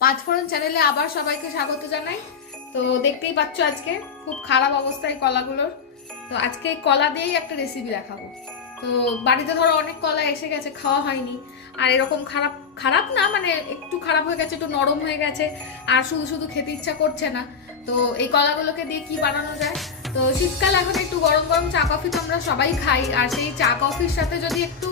পাঁচফোড়ন চ্যানেলে আবার সবাইকে স্বাগত জানাই। তো দেখতেই পাচ্ছ আজকে খুব খারাপ অবস্থায় কলাগুলোর। তো আজকে কলা দিয়েই একটা রেসিপি দেখাবো। তো বাড়িতে ধরো অনেক কলা এসে গেছে, খাওয়া হয়নি। আর এরকম খারাপ খারাপ না, মানে একটু খারাপ হয়ে গেছে, একটু নরম হয়ে গেছে, আর শুধু শুধু খেতে ইচ্ছা করছে না। তো এই কলাগুলোকে দিয়ে কি বানানো যায়? তো শীতকাল, এখন একটু গরম গরম চা কফি তো আমরা সবাই খাই, আর সেই চা কফির সাথে যদি একটু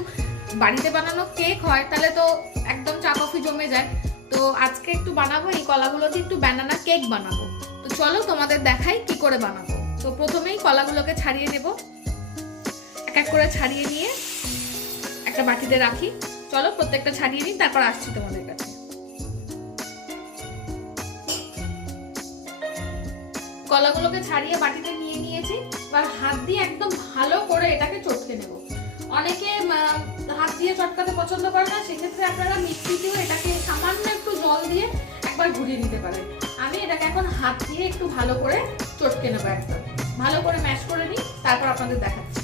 বাড়িতে বানানো কেক হয় তাহলে তো একদম চা কফি জমে যায়। তো আজকে একটু বানাবো, এই কলাগুলো দিয়ে একটু ব্যানানা কেক বানাবো। তো চলো তোমাদের দেখাই কি করে বানাবো। তো প্রথমেই কলাগুলোকে ছাড়িয়ে নেব, এক এক করে ছাড়িয়ে নিয়ে একটা বাটিতে রাখি। চলো প্রত্যেকটা ছাড়িয়ে নিই, তারপর আসছি তোমাদের কাছে। কলাগুলোকে ছাড়িয়ে বাটিতে নিয়ে নিয়েছি। এবার হাত দিয়ে একদম ভালো করে এটাকে চটকে নেব। অনেকে হাত দিয়ে চটকাতে পছন্দ করে না, সেক্ষেত্রে আপনারা মিক্সিতেও এটাকে সামান্য একটু জল দিয়ে একবার ঘুরিয়ে নিতে পারেন। আমি এটাকে এখন হাত দিয়ে একটু ভালো করে চটকে নেবো, একদম ভালো করে ম্যাশ করে নিই, তারপর আপনাদের দেখাচ্ছি।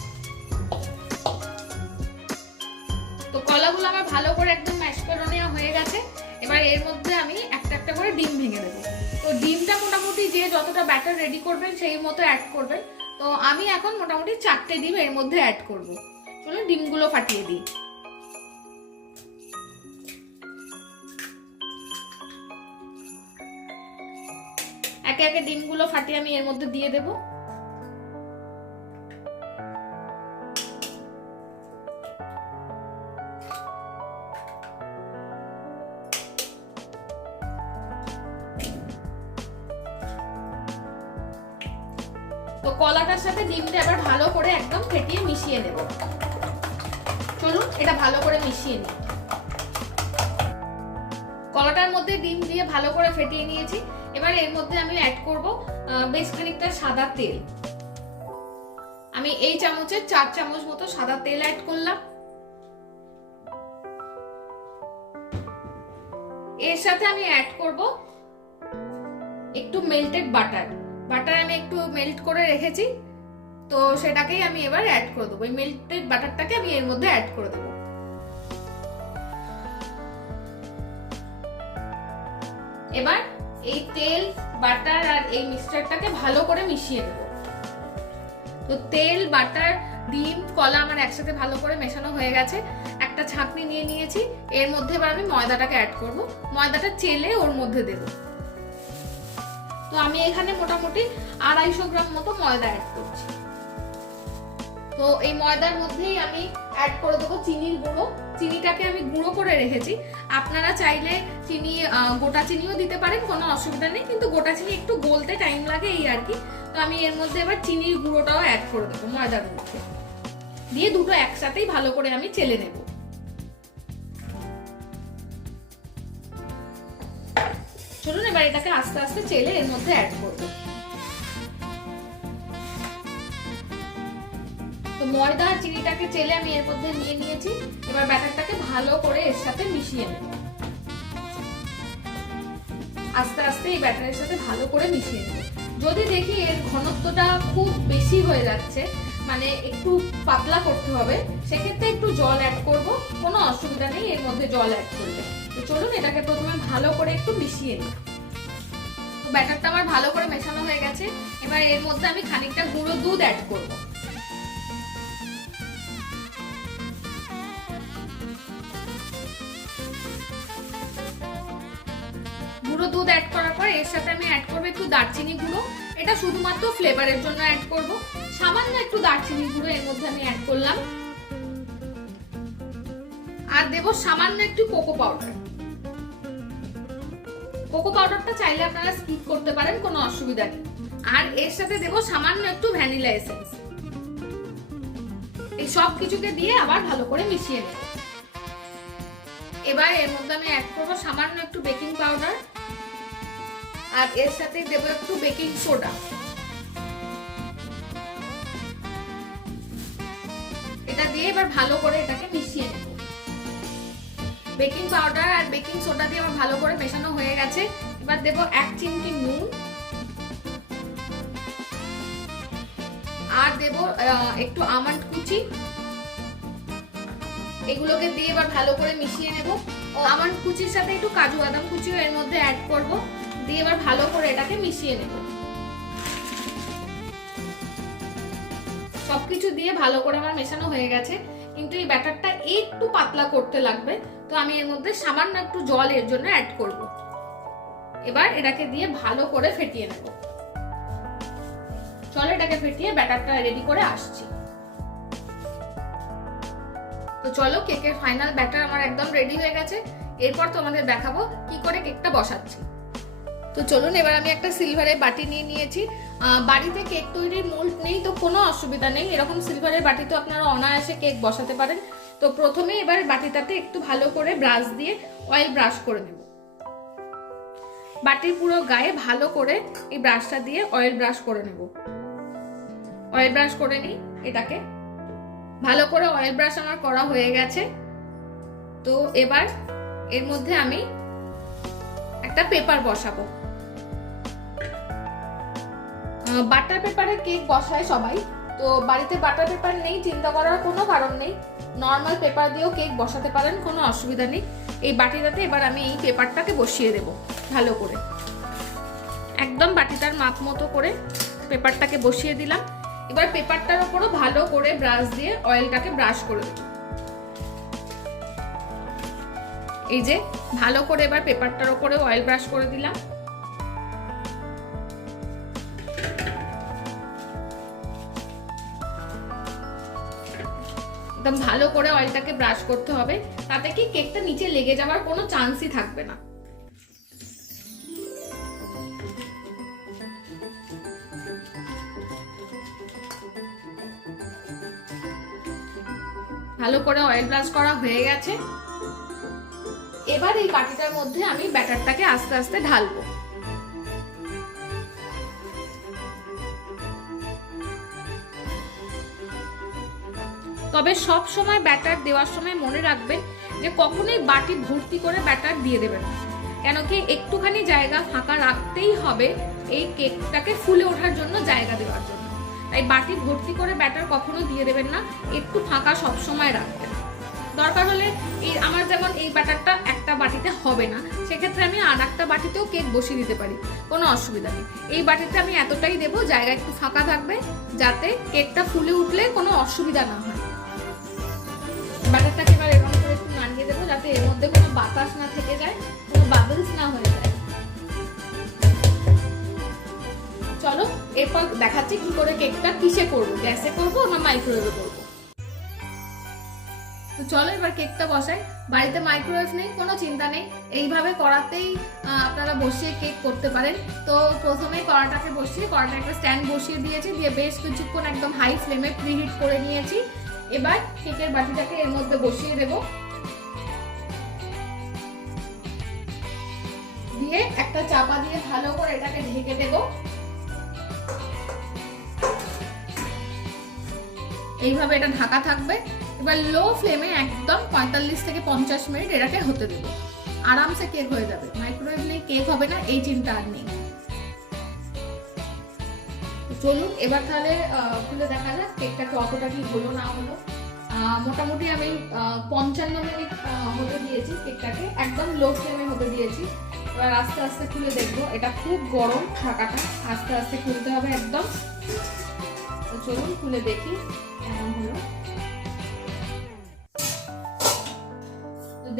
তো কলাগুলো আমার ভালো করে একদম ম্যাশ করে নেওয়া হয়ে গেছে। এবার এর মধ্যে আমি একটা একটা করে ডিম ভেঙে দেবো। তো ডিমটা মোটামুটি যে যতটা ব্যাটার রেডি করবেন সেই মতো অ্যাড করবেন। তো আমি এখন মোটামুটি 4টে ডিম এর মধ্যে অ্যাড করব। চলুন ডিমগুলো ফাটিয়ে দিই। একে একে ডিমগুলো ফাটিয়ে আমি এর মধ্যে দিয়ে দেব। তো কলাটার সাথে ডিমটা এবার ভালো করে একদম ফেটিয়ে মিশিয়ে নেব। চলুন এটা ভালো করে মিশিয়ে নিই। কলাটার মধ্যে ডিম দিয়ে ভালো করে ফেটিয়ে নিয়েছি। এবার এর মধ্যে আমি অ্যাড করব বেশ খানিকটা সাদা তেল। আমি এই চামচের 4 চামচ মতো সাদা তেল অ্যাড করলাম। এর সাথে আমি অ্যাড করব একটু মেল্টেড বাটার। বাটার আমি একটু মেল্ট করে রেখেছি, তো সেটাকেই আমি এবার অ্যাড করে দেবো। এই মেল্টেড বাটারটাকে আমি এর মধ্যে অ্যাড করে দেবো। এবার এই তেল, বাটার আর এই মিক্সচারটাকে ভালো করে মিশিয়ে দেব। তো তেল, বাটার, ডিম, কলা আমার একসাথে ভালো করে মেশানো হয়ে গেছে। একটা ছাঁকনি নিয়ে নিয়েছি, এর মধ্যে এবার আমি ময়দাটাকে অ্যাড করব। ময়দাটা চেলে ওর মধ্যে দেব। তো আমি এখানে মোটামুটি 250 গ্রাম মতো ময়দা অ্যাড করছি। তো এই ময়দার মধ্যেই আমি অ্যাড করে দেবো চিনির গুঁড়ো। চিনিটাকে আমি গুঁড়ো করে রেখেছি। আপনারা চাইলে চিনি গোটা চিনিও দিতে পারেন, কোনো অসুবিধা নেই, কিন্তু গোটা চিনি একটু গলতে টাইম লাগে এই আর কি। তো আমি এর মধ্যে এবার চিনির গুঁড়োটাও অ্যাড করে দেবো ময়দার মধ্যে, দিয়ে দুটো একসাথেই ভালো করে আমি চেলে নেব। চলুন এবার এটাকে আস্তে আস্তে চেলে এর মধ্যে অ্যাড করবো। তো ময়দা আর চিনিটাকে চেলে আমি এর মধ্যে নিয়ে নিয়েছি। এবার ব্যাটারটাকে ভালো করে এর সাথে মিশিয়ে নেব। আস্তে আস্তে এই ব্যাটারের সাথে ভালো করে মিশিয়ে নেব। যদি দেখি এর ঘনত্বটা খুব বেশি হয়ে যাচ্ছে, মানে একটু পাতলা করতে হবে, সেক্ষেত্রে একটু জল অ্যাড করব। কোনো অসুবিধা নেই এর মধ্যে জল অ্যাড করলে। তো চলুন এটাকে প্রথমে ভালো করে একটু মিশিয়ে নিই। তো ব্যাটারটা আমার ভালো করে মেশানো হয়ে গেছে। এবার এর মধ্যে আমি খানিকটা গুঁড়ো দুধ অ্যাড করব। গুঁড়ো দুধ অ্যাড করার পর এর সাথে আমি অ্যাড করবো একটু দারচিনি গুঁড়ো। এটা শুধুমাত্র ফ্লেভারের জন্য অ্যাড করব। সামান্য একটু দারচিনি গুঁড়ো এর মধ্যে আমি অ্যাড করলাম। আর দেব সামান্য একটু কোকো পাউডার। কোকো পাউডারটা চাইলে আপনারা স্কিপ করতে পারেন, কোনো অসুবিধা নেই। আর এর সাথে দেব সামান্য একটু ভ্যানিলা এসেন্স। এই সব কিছুকে দিয়ে আবার ভালো করে মিশিয়ে নেব। এবার এর মধ্যে আমি অ্যাড করবো সামান্য একটু বেকিং পাউডার, আর এর সাথে দেবো একটু বেকিং সোডা। এটা দিয়ে এবার ভালো করে এটাকে মিশিয়ে নেব। বেকিং পাউডার আর বেকিং সোডা দিয়ে আমার ভালো করে মেশানো হয়ে গেছে। এবার দেব 1 চিমটি নুন, আর দেব একটু আমন্ড কুচি। এগুলোকে দিয়ে এবার ভালো করে মিশিয়ে নেব। আমন্ড কুচির সাথে একটু কাজু বাদাম কুচিও এর মধ্যে অ্যাড করব, দিয়ে এবার ভালো করে এটাকে মিশিয়ে নেব। সবকিছু দিয়ে ভালো করে আমার মেশানো হয়ে গেছে, কিন্তু এই ব্যাটারটা একটু পাতলা করতে লাগবে, তো আমি এর মধ্যে সামান্য একটু জল এর জন্য অ্যাড করব। এবার এটাকে দিয়ে ভালো করে ফেটিয়ে নেব। চলো এটাকে ফেটিয়ে ব্যাটারটা রেডি করে আসছি। তো চলো, কেকের ফাইনাল ব্যাটার আমার একদম রেডি হয়ে গেছে। এরপর তোমাদের দেখাবো কি করে কেকটা বসাচ্ছি। তো চলুন, এবার আমি একটা সিলভারের বাটি নিয়ে নিয়েছি। বাড়িতে কেক তৈরির মোল্ড নেই তো কোনো অসুবিধা নেই, এরকম সিলভারের বাটিতে আপনারা অনায়াসে কেক বসাতে পারেন। তো প্রথমে এবার বাটিটাতে একটু ভালো করে ব্রাশ দিয়ে অয়েল ব্রাশ করে নেব। বাটির পুরো গায়ে ভালো করে এই ব্রাশটা দিয়ে অয়েল ব্রাশ করে নেব। অয়েল ব্রাশ করে নিই এটাকে। ভালো করে অয়েল ব্রাশ আমার করা হয়ে গেছে। তো এবার এর মধ্যে আমি একটা পেপার বসাবো। বাটার পেপারে কেক বসায় সবাই, তো বাড়িতে বাটার পেপার নেই, চিন্তা করার কোনো কারণ নেই, নর্মাল পেপার দিয়েও কেক বসাতে পারেন, কোনো অসুবিধা নেই। এই বাটিটাতে এবার আমি এই পেপারটাকে বসিয়ে দেব ভালো করে। একদম বাটিটার মাপ মতো করে পেপারটাকে বসিয়ে দিলাম। এবার পেপারটার উপরও ভালো করে ব্রাশ দিয়ে অয়েলটাকে ব্রাশ করে দেব। এই যে ভালো করে এবার পেপারটার উপরে অয়েল ব্রাশ করে দিলাম। একদম ভালো করে অয়েলটাকে ব্রাশ করতে হবে, তাতে কি কেকটা নিচে লেগে যাওয়ার কোনো চান্সই থাকবে না। ভালো করে অয়েল ব্রাশ করা হয়ে গেছে। এবার এই বাটিটার মধ্যে আমি ব্যাটারটাকে আস্তে আস্তে ঢালবো। তবে সব সময় ব্যাটার দেওয়ার সময় মনে রাখবেন যে কখনোই বাটি ভর্তি করে ব্যাটার দিয়ে দেবেন না, কেন কি একটুখানি জায়গা ফাঁকা রাখতেই হবে এই কেকটাকে ফুলে ওঠার জন্য, জায়গা দেওয়ার জন্য। তাই বাটি ভর্তি করে ব্যাটার কখনো দিয়ে দেবেন না, একটু ফাঁকা সব সময় রাখবেন। দরকার হলে এই আমার যেমন এই ব্যাটারটা একটা বাটিতে হবে না, সেক্ষেত্রে আমি আর একটা বাটিতেও কেক বসিয়ে দিতে পারি, কোনো অসুবিধা নেই। এই বাটিতে আমি এতটাই দেবো, জায়গা একটু ফাঁকা থাকবে, যাতে কেকটা ফুলে উঠলে কোনো অসুবিধা না হয়। ব্যাটারটাকে এবার এরকম করে একটু নাড়িয়ে দেবো, যাতে এর মধ্যে কোনো বাতাস না থেকে যায়, কোনো বাবলস না হয়ে যায়। চলো এরপর দেখাচ্ছি কি করে কেকটা কিসে করবো, গ্যাসে করবো না মাইক্রোওয়েভে করবো। তো চলো এবার কেকটা বসাই। বাড়িতে মাইক্রোওয়েভ নেই, কোনো চিন্তা নেই, এইভাবে কড়াতেই আপনারা বসিয়ে কেক করতে পারেন। তো প্রথমে কড়াটাকে বসিয়ে কড়াটা একটা স্ট্যান্ড বসিয়ে দিয়েছি, দিয়ে বেশ কিছুক্ষণ একদম হাই ফ্লেমে প্রিহিট করে নিয়েছি। এবার কেকের বাটিটাকে এর মধ্যে বসিয়ে দেব, দিয়ে একটা চাপা দিয়ে ভালো করে এটাকে ঢেকে দেব। এইভাবে এটা ঢাকা থাকবে। এবার লো ফ্লেমে একদম 45 থেকে 50 মিনিট এটাকে হতে দেব, আরামসে কেক হয়ে যাবে। মাইক্রোওয়েভ নেই, কেক হবে না, এই চিন্তা আর নেই। চলুন এবার তাহলে খুলে দেখা যাক কেকটা কতটা কি হলো না হলো। মোটামুটি আমি 55 মিনিট হতে দিয়েছি কেকটাকে, একদম লো ফ্লেমে হতে দিয়েছি। এবার আস্তে আস্তে খুলে দেখবো, এটা খুব গরম ঢাকাটা, আস্তে আস্তে খুলতে হবে একদম। তো চলুন খুলে দেখি কেমন হলো।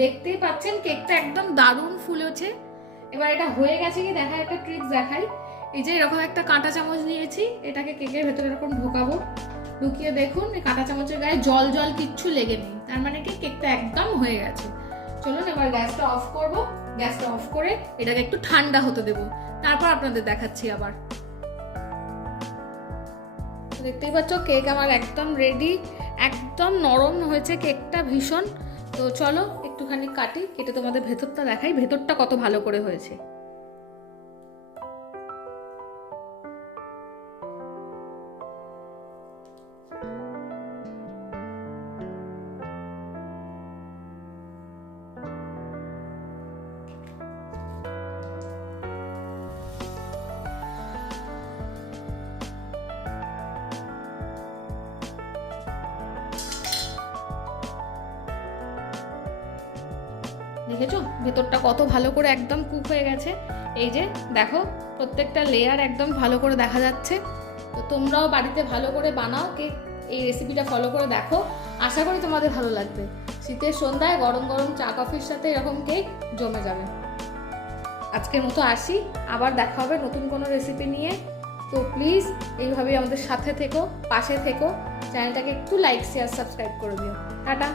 দেখতেই পাচ্ছেন কেকটা একদম দারুণ ফুলেছে। এবার এটা হয়ে গেছে কি দেখা, একটা ট্রিক দেখাই। এই যে এরকম একটা কাঁটা চামচ নিয়েছি, এটাকে কেকের ভেতরে এরকম ঢোকাবো, ঢুকিয়ে দেখুন এই কাঁটা চামচের গায়ে জল জল কিচ্ছু লেগে নেই, তার মানে কি কেকটা একদম হয়ে গেছে। চলুন এবার গ্যাসটা অফ করব। গ্যাসটা অফ করে এটাকে একটু ঠান্ডা হতে দেব, তারপর আপনাদের দেখাচ্ছি আবার। দেখতেই পাচ্ছ কেক আমার একদম রেডি, একদম নরম হয়েছে কেকটা ভীষণ। তো চলো একটুখানি কাটি, কেটে তোমাদের ভেতরটা দেখাই, ভেতরটা কত ভালো করে হয়েছে। দেখে দেখেছো ভেতরটা কত ভালো করে একদম কুক হয়ে গেছে। এই যে দেখো প্রত্যেকটা লেয়ার একদম ভালো করে দেখা যাচ্ছে। তো তোমরাও বাড়িতে ভালো করে বানাও কেক, এই রেসিপিটা ফলো করে দেখো, আশা করি তোমাদের ভালো লাগবে। শীতের সন্ধ্যায় গরম গরম চা কফির সাথে এরকম কেক জমে যাবে। আজকের মতো আসি, আবার দেখা হবে নতুন কোনো রেসিপি নিয়ে। তো প্লিজ এইভাবেই আমাদের সাথে থেকো, পাশে থেকো, চ্যানেলটাকে একটু লাইক শেয়ার সাবস্ক্রাইব করে দিও। টাটা।